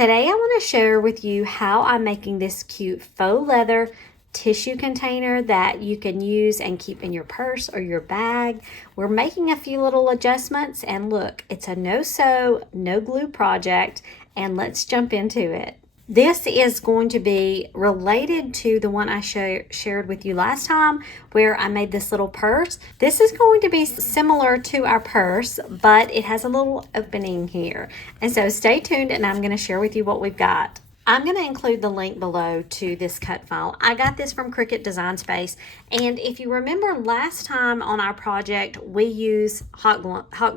Today I want to share with you how I'm making this cute faux leather tissue container that you can use and keep in your purse or your bag. We're making a few little adjustments, and look, it's a no sew, no glue project, and let's jump into it. This is going to be related to the one I shared with you last time where I made this little purse. This is going to be similar to our purse, but it has a little opening here. And so stay tuned and I'm going to share with you what we've got. I'm going to include the link below to this cut file. I got this from Cricut Design Space, and if you remember last time on our project, we use hot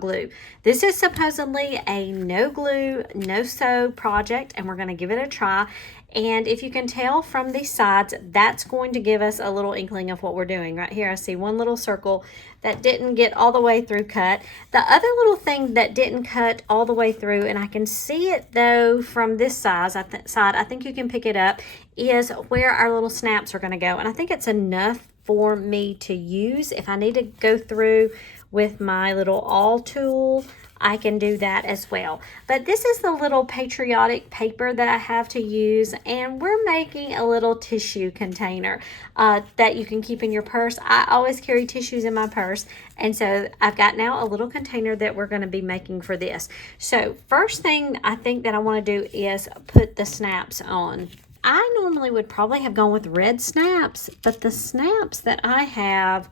glue. This is supposedly a no glue, no sew project, and we're going to give it a try. And if you can tell from these sides, that's going to give us a little inkling of what we're doing. Right here, I see one little circle that didn't get all the way through cut. The other little thing that didn't cut all the way through, and I can see it though from this side, I think you can pick it up, is where our little snaps are going to go. And I think it's enough for me to use. If I need to go through with my little awl tool, I can do that as well. But this is the little patriotic paper that I have to use, and we're making a little tissue container that you can keep in your purse. I always carry tissues in my purse, and so I've got now a little container that we're going to be making for this. So first thing I think that I want to do is put the snaps on. I normally would probably have gone with red snaps, but the snaps that I have,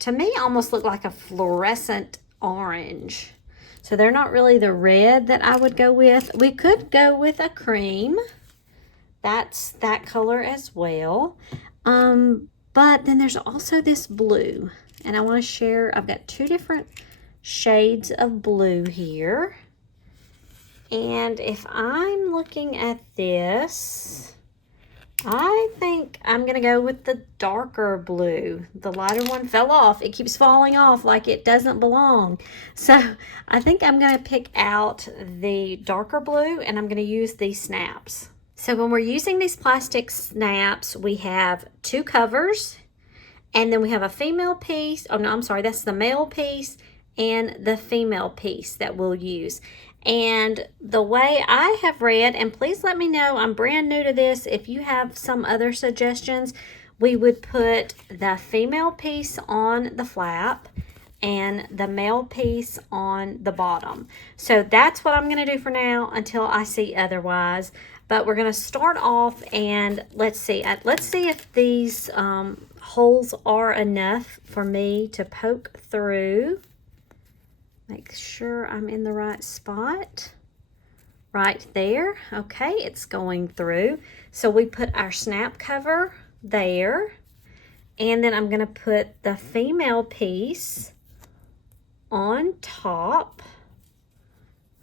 to me, almost look like a fluorescent orange. So they're not really the red that I would go with. We could go with a cream. That's that color as well. But then there's also this blue. And I want to share, I've got two different shades of blue here. And if I'm looking at this, I think I'm going to go with the darker blue. The lighter one fell off. It keeps falling off like it doesn't belong. So I think I'm going to pick out the darker blue, and I'm going to use these snaps. So when we're using these plastic snaps, we have two covers, and then we have a female piece. Oh no, I'm sorry, that's the male piece and the female piece that we'll use. And the way I have read, and please let me know, I'm brand new to this, if you have some other suggestions, we would put the female piece on the flap and the male piece on the bottom. So that's what I'm going to do for now until I see otherwise. But we're going to start off, and let's see if these holes are enough for me to poke through. Make sure I'm in the right spot. Right there. Okay, it's going through. So we put our snap cover there. And then I'm going to put the female piece on top.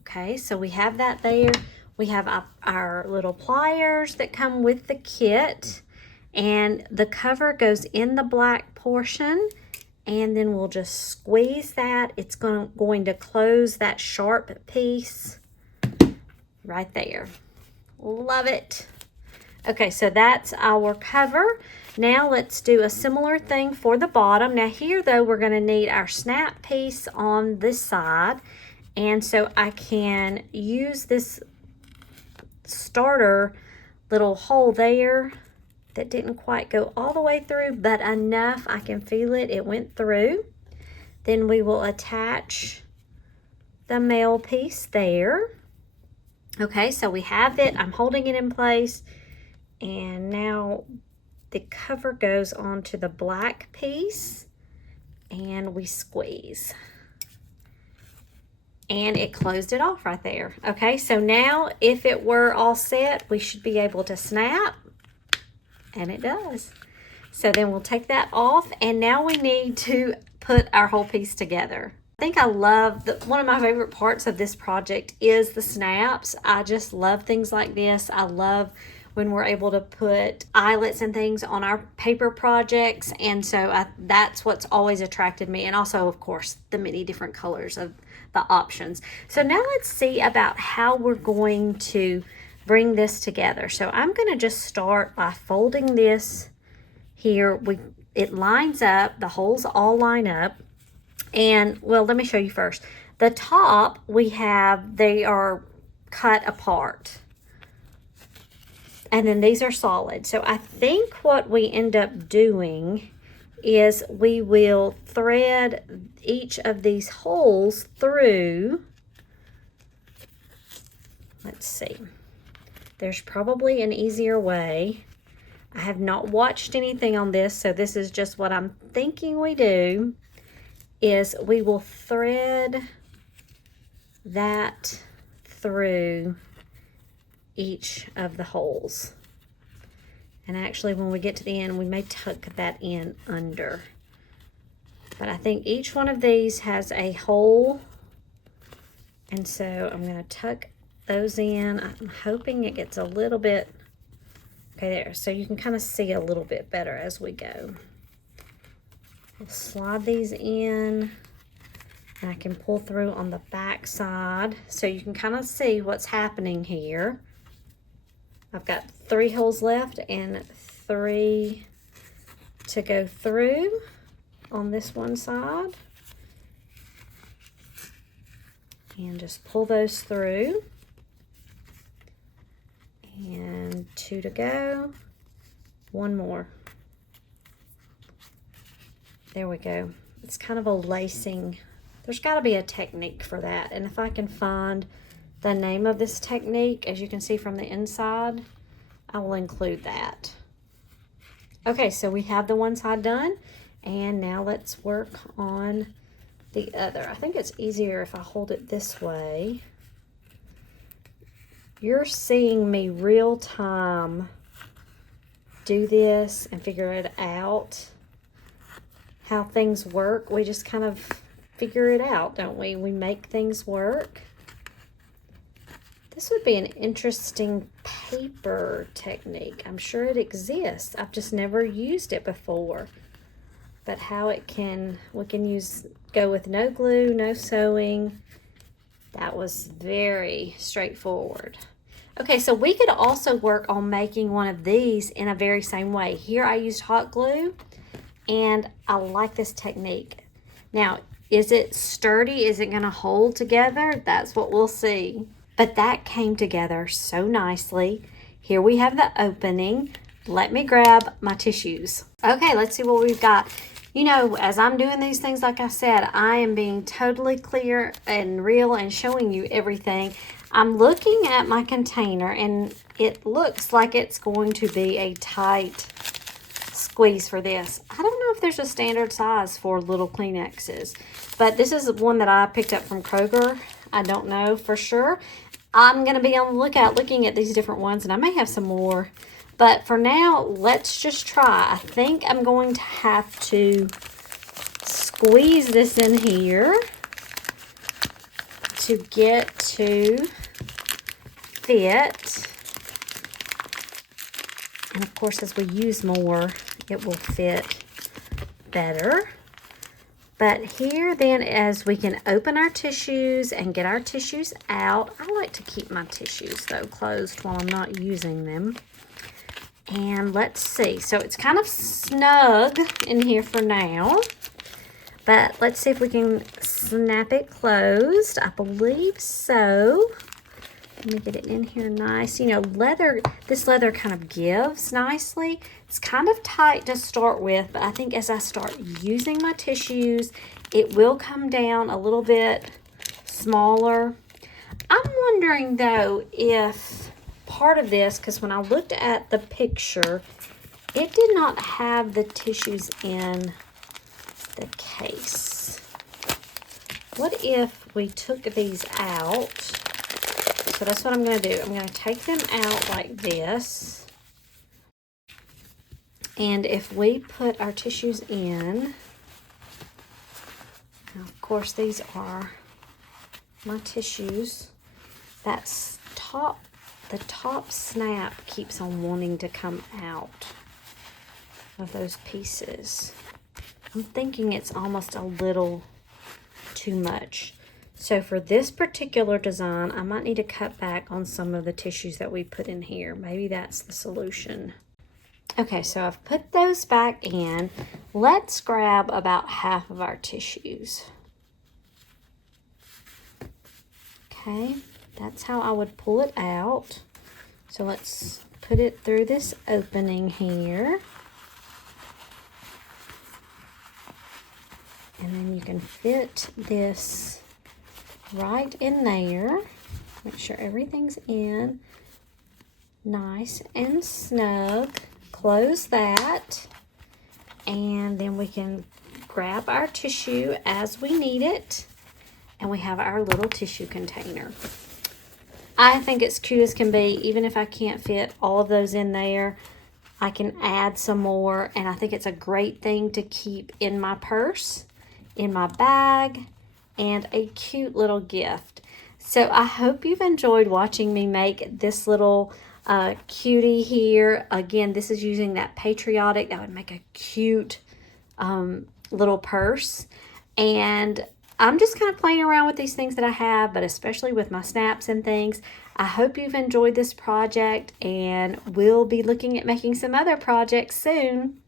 Okay, so we have that there. We have our little pliers that come with the kit. And the cover goes in the black portion. And then we'll just squeeze that. It's going to close that sharp piece right there. Love it. Okay, so that's our cover. Now let's do a similar thing for the bottom. Now here though, we're going to need our snap piece on this side. And so I can use this starter little hole there that didn't quite go all the way through, but enough, I can feel it, it went through. Then we will attach the male piece there. Okay, so we have it, I'm holding it in place, and now the cover goes onto the black piece, and we squeeze. And it closed it off right there. Okay, so now if it were all set, we should be able to snap. And it does. So then we'll take that off, and now we need to put our whole piece together. I think I love, one of my favorite parts of this project is the snaps. I just love things like this. I love when we're able to put eyelets and things on our paper projects, and so that's what's always attracted me, and also of course the many different colors of the options. So now let's see about how we're going to bring this together. So I'm going to just start by folding this here. It lines up, the holes all line up, and well, let me show you first. The top they are cut apart. And then these are solid. So I think what we end up doing is we will thread each of these holes through. Let's see. There's probably an easier way. I have not watched anything on this, so this is just what I'm thinking we do, is we will thread that through each of the holes. And actually, when we get to the end, we may tuck that in under. But I think each one of these has a hole. And so I'm going to tuck those in. I'm hoping it gets a little bit, okay, there. So you can kind of see a little bit better as we go. We'll slide these in. And I can pull through on the back side. So you can kind of see what's happening here. I've got 3 holes left and 3 to go through on this one side. And just pull those through. And 2 to go. 1 more. There we go. It's kind of a lacing. There's got to be a technique for that. And if I can find the name of this technique, as you can see from the inside, I will include that. Okay, so we have the one side done, and now let's work on the other. I think it's easier if I hold it this way. You're seeing me real time do this and figure it out, how things work. We just kind of figure it out, don't we? We make things work. This would be an interesting paper technique. I'm sure it exists. I've just never used it before. But how it can, we can go with no glue, no sewing. That was very straightforward. Okay, so we could also work on making one of these in a very same way. Here I used hot glue, and I like this technique. Now, is it sturdy? Is it gonna hold together? That's what we'll see. But that came together so nicely. Here we have the opening. Let me grab my tissues. Okay, let's see what we've got. You know, as I'm doing these things, like I said, I am being totally clear and real and showing you everything. I'm looking at my container, and it looks like it's going to be a tight squeeze for this. I don't know if there's a standard size for little Kleenexes, but this is one that I picked up from Kroger. I don't know for sure. I'm going to be on the lookout looking at these different ones, and I may have some more. But for now, let's just try. I think I'm going to have to squeeze this in here to get to fit. And of course, as we use more, it will fit better. But here then, as we can open our tissues and get our tissues out. I like to keep my tissues though closed while I'm not using them. And let's see, so it's kind of snug in here for now, but let's see if we can snap it closed. I believe so. Let me get it in here nice. You know, leather, this leather kind of gives nicely. It's kind of tight to start with, but I think as I start using my tissues, it will come down a little bit smaller. I'm wondering though if part of this, because when I looked at the picture, it did not have the tissues in the case. What if we took these out? So that's what I'm going to do. I'm going to take them out like this. And if we put our tissues in, now of course these are my tissues. That's the top snap keeps on wanting to come out of those pieces. I'm thinking it's almost a little too much. So for this particular design, I might need to cut back on some of the tissues that we put in here. Maybe that's the solution. Okay, so I've put those back in. Let's grab about half of our tissues. Okay, that's how I would pull it out. So let's put it through this opening here. And then you can fit this right in there. Make sure everything's in nice and snug. Close that. And then we can grab our tissue as we need it. And we have our little tissue container. I think it's cute as can be. Even if I can't fit all of those in there, I can add some more. And I think it's a great thing to keep in my purse, in my bag, and a cute little gift. So I hope you've enjoyed watching me make this little cutie here. Again, this is using that patriotic. That would make a cute little purse. And I'm just kind of playing around with these things that I have, but especially with my snaps and things. I hope you've enjoyed this project, and we'll be looking at making some other projects soon.